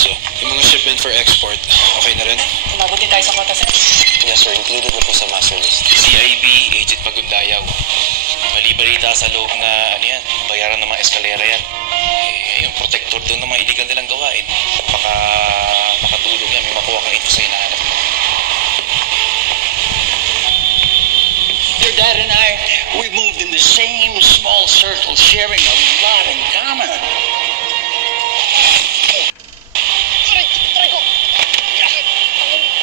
Lorenzo. Yung mga shipment for export, okay na rin? Umabot din tayo sa kota, sir. Yes, sir. Included na po sa master list. CIB, Agent Pagundayaw. Mali-balita sa loob na, bayaran ng mga eskalera yan. Yung protector doon ng mga illegal nilang gawain. Baka makatulong yan. May makuha kang ito sa hinahanap mo. Your dad and I, we moved in the same small circle, sharing a lot in common. Aray ko!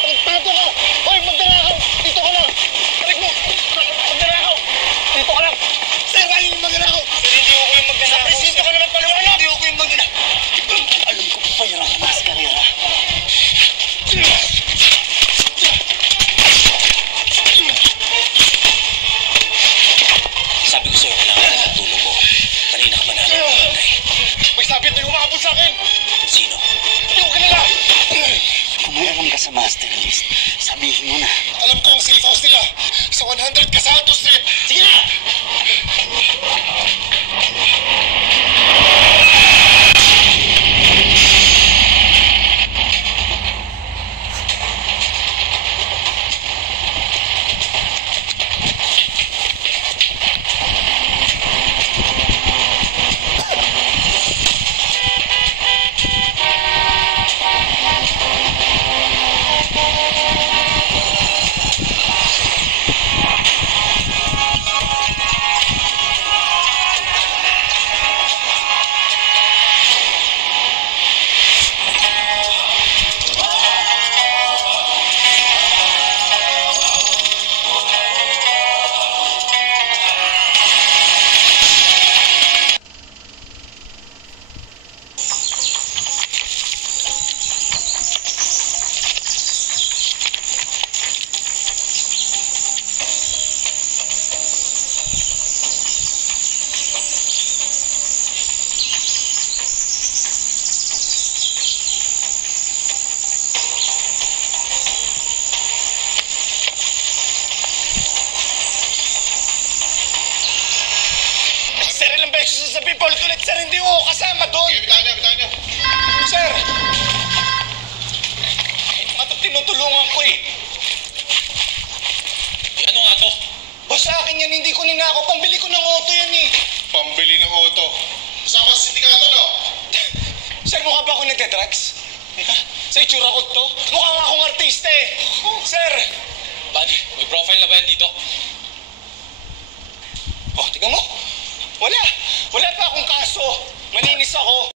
Pagpato ka! Hoy, magdarakaw! Dito ka lang! Aray mo! Magdarakaw! Dito ka lang! Sir, galing yung magdarakaw! Sir, hindi ako yung magdarakaw! Sa presinto ka naman paliwanag! Hindi ako yung magdarakaw! Alam ko pa yun ang mas karera. Sabi ko sa'yo, kailangan ng tulong mo. Kanina ka ba nakakapagay? May sabit na humakabol sa akin! Sino? Hindi ko kilala! Kung may alam ka sa master list, sabihin mo na. Alam ko ang safe house nila sa 100 Casanto Street! Sige na! Sir, ilang beses sasabihin pa ulit, sir, hindi ko kasama doon. Okay, bitawan niyo. Sir! Ito tinutulungan ko eh. Ano nga to? Boss, sa akin yan, hindi ko ninakaw. Pambili ko ng auto yan eh. Pambili ng auto. Kasama sa sindikato, no? Sir, mukha ba ako nagde-drugs? Sa itsura ko to? Mukha nga akong artista eh. Sir! Buddy, may profile na ba yan dito? Oh, tingnan mo. Wala. Wala pa akong kaso. Maninis ako.